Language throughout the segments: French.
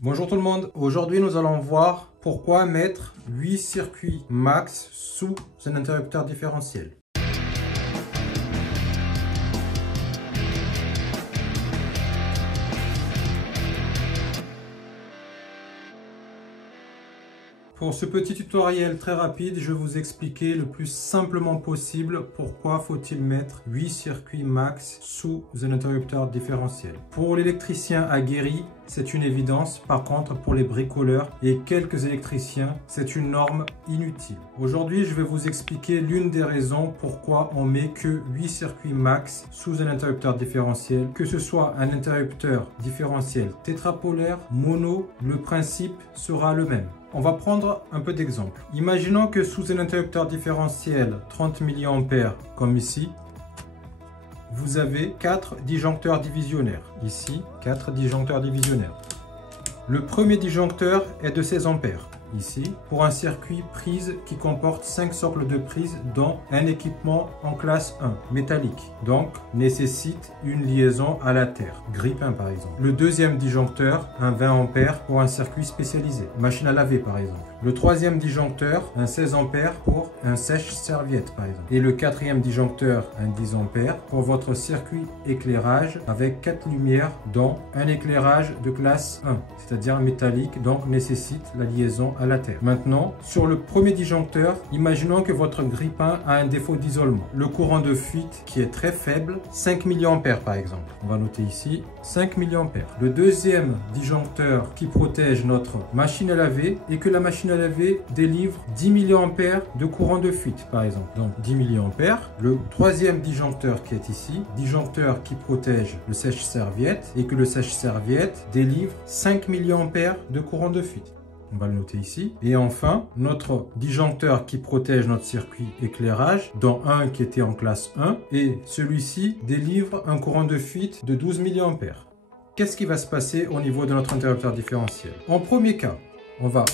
Bonjour tout le monde, aujourd'hui nous allons voir pourquoi mettre 8 circuits max sous un interrupteur différentiel. Pour ce petit tutoriel très rapide, je vais vous expliquer le plus simplement possible pourquoi faut-il mettre 8 circuits max sous un interrupteur différentiel. Pour l'électricien aguerri, c'est une évidence. Par contre, pour les bricoleurs et quelques électriciens, c'est une norme inutile. Aujourd'hui, je vais vous expliquer l'une des raisons pourquoi on met que 8 circuits max sous un interrupteur différentiel. Que ce soit un interrupteur différentiel tétrapolaire, mono, le principe sera le même. On va prendre un peu d'exemple. Imaginons que sous un interrupteur différentiel 30 mA comme ici, vous avez 4 disjoncteurs divisionnaires. Ici, 4 disjoncteurs divisionnaires. Le premier disjoncteur est de 16 ampères. Ici, pour un circuit prise qui comporte 5 socles de prise dont un équipement en classe 1, métallique. Donc, nécessite une liaison à la terre, grille-pain par exemple. Le deuxième disjoncteur, un 20 ampères pour un circuit spécialisé, machine à laver par exemple. Le troisième disjoncteur, un 16 ampères pour un sèche-serviette par exemple. Et le quatrième disjoncteur, un 10 ampères pour votre circuit éclairage avec 4 lumières dont un éclairage de classe 1, c'est-à-dire métallique, donc nécessite la liaison à la terre. Maintenant, sur le premier disjoncteur, imaginons que votre grille-pain a un défaut d'isolement. Le courant de fuite qui est très faible, 5 mA par exemple. On va noter ici 5 mA. Le deuxième disjoncteur qui protège notre machine à laver et que la machine à laver délivre 10 mA de courant de fuite par exemple. Donc 10 mA. Le troisième disjoncteur qui est ici, disjoncteur qui protège le sèche-serviette et que le sèche-serviette délivre 5 mA de courant de fuite. On va le noter ici. Et enfin, notre disjoncteur qui protège notre circuit éclairage, dont un qui était en classe 1, et celui-ci délivre un courant de fuite de 12 mA. Qu'est-ce qui va se passer au niveau de notre interrupteur différentiel? En premier cas, on va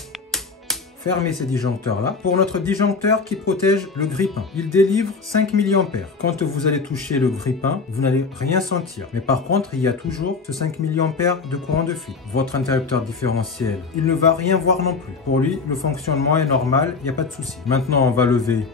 fermer ces disjoncteurs-là. Pour notre disjoncteur qui protège le grille-pain, il délivre 5 mA. Quand vous allez toucher le grille-pain, vous n'allez rien sentir. Mais par contre, il y a toujours ce 5 mA de courant de fuite. Votre interrupteur différentiel, il ne va rien voir non plus. Pour lui, le fonctionnement est normal, il n'y a pas de souci. Maintenant, on va lever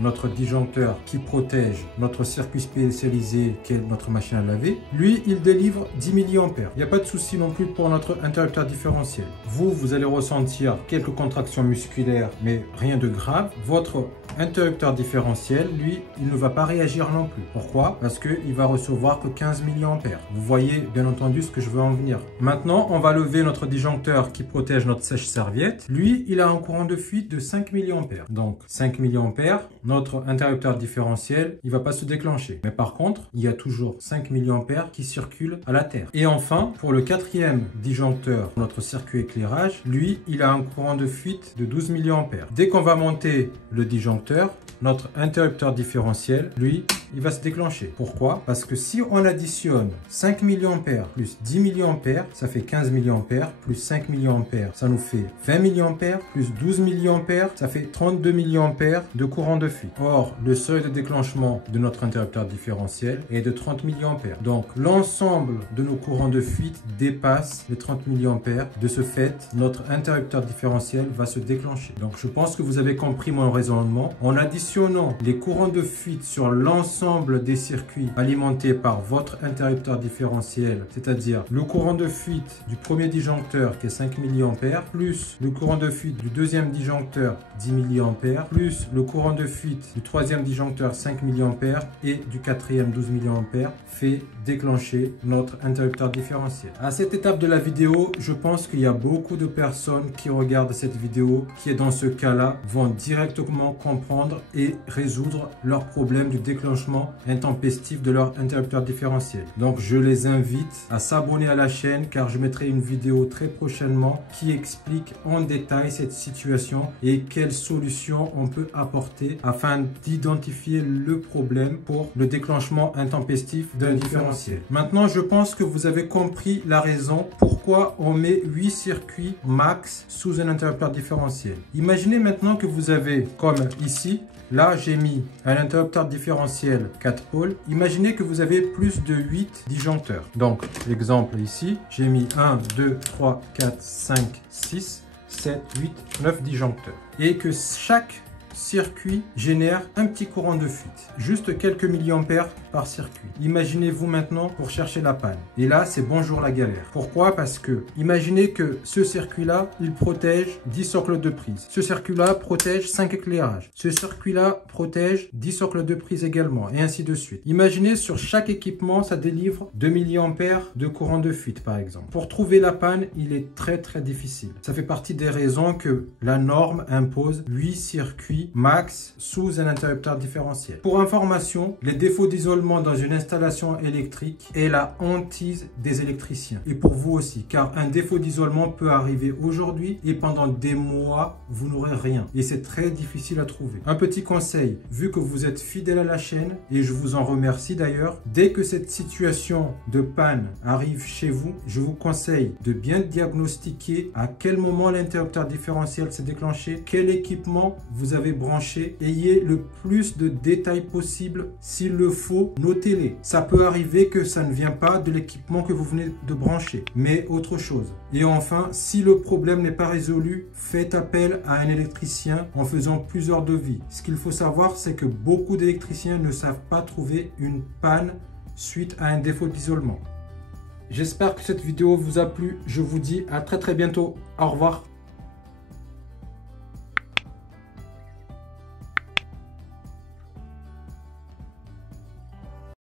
notre disjoncteur qui protège notre circuit spécialisé qui est notre machine à laver. Lui, il délivre 10 mA. Il n'y a pas de souci non plus pour notre interrupteur différentiel. Vous allez ressentir quelques contractions musculaires, mais rien de grave. Votre interrupteur différentiel, lui, il ne va pas réagir non plus. Pourquoi? Parce qu'il va recevoir que 15 mA. Vous voyez bien entendu ce que je veux en venir. Maintenant, on va lever notre disjoncteur qui protège notre sèche-serviette. Lui, il a un courant de fuite de 5 mA. Donc 5 mA, notre interrupteur différentiel, il ne va pas se déclencher. Mais par contre, il y a toujours 5 mA qui circulent à la terre. Et enfin, pour le quatrième disjoncteur, notre circuit éclairage, lui, il a un courant de fuite de 12 mA. Dès qu'on va monter le disjoncteur, notre interrupteur différentiel, lui, il va se déclencher. Pourquoi? Parce que si on additionne 5 mA plus 10 mA, ça fait 15 mA, plus 5 mA, ça nous fait 20 mA, plus 12 mA, ça fait 32 mA de courant de fuite. Or, le seuil de déclenchement de notre interrupteur différentiel est de 30 mA. Donc, l'ensemble de nos courants de fuite dépasse les 30 mA. De ce fait, notre interrupteur différentiel va se déclencher. Donc, je pense que vous avez compris mon raisonnement. En additionnant les courants de fuite sur l'ensemble des circuits alimentés par votre interrupteur différentiel, c'est-à-dire le courant de fuite du premier disjoncteur qui est 5 mA, plus le courant de fuite du deuxième disjoncteur 10 mA, plus le courant de fuite du troisième disjoncteur 5 mA et du quatrième 12 mA, fait déclencher notre interrupteur différentiel. À cette étape de la vidéo, je pense qu'il y a beaucoup de personnes qui regardent cette vidéo qui, dans ce cas-là, vont directement comprendre et résoudre leur problème du déclenchement intempestif de leur interrupteur différentiel. Donc, je les invite à s'abonner à la chaîne car je mettrai une vidéo très prochainement qui explique en détail cette situation et quelles solutions on peut apporter afin afin d'identifier le problème pour le déclenchement intempestif d'un différentiel. Maintenant, je pense que vous avez compris la raison pourquoi on met 8 circuits max sous un interrupteur différentiel. Imaginez maintenant que vous avez, comme ici, là j'ai mis un interrupteur différentiel 4 pôles. Imaginez que vous avez plus de 8 disjoncteurs. Donc, l'exemple ici, j'ai mis 1, 2, 3, 4, 5, 6, 7, 8, 9 disjoncteurs. Et que chaque circuit génère un petit courant de fuite, juste quelques milliampères par circuit. Imaginez-vous maintenant pour chercher la panne. Et là, c'est bonjour la galère. Pourquoi? Parce que imaginez que ce circuit-là, il protège 10 socles de prise. Ce circuit-là protège 5 éclairages. Ce circuit-là protège 10 socles de prise également, et ainsi de suite. Imaginez sur chaque équipement, ça délivre 2 milliampères de courant de fuite, par exemple. Pour trouver la panne, il est très difficile. Ça fait partie des raisons que la norme impose 8 circuits max sous un interrupteur différentiel. Pour information, les défauts d'isolement dans une installation électrique est la hantise des électriciens. Et pour vous aussi, car un défaut d'isolement peut arriver aujourd'hui et pendant des mois, vous n'aurez rien. Et c'est très difficile à trouver. Un petit conseil, vu que vous êtes fidèle à la chaîne, et je vous en remercie d'ailleurs, dès que cette situation de panne arrive chez vous, je vous conseille de bien diagnostiquer à quel moment l'interrupteur différentiel s'est déclenché, quel équipement vous avez branché, ayez le plus de détails possible. S'il le faut, notez-les. Ça peut arriver que ça ne vient pas de l'équipement que vous venez de brancher, mais autre chose. Et enfin, si le problème n'est pas résolu, faites appel à un électricien en faisant plusieurs devis. Ce qu'il faut savoir, c'est que beaucoup d'électriciens ne savent pas trouver une panne suite à un défaut d'isolement. J'espère que cette vidéo vous a plu. Je vous dis à très bientôt. Au revoir.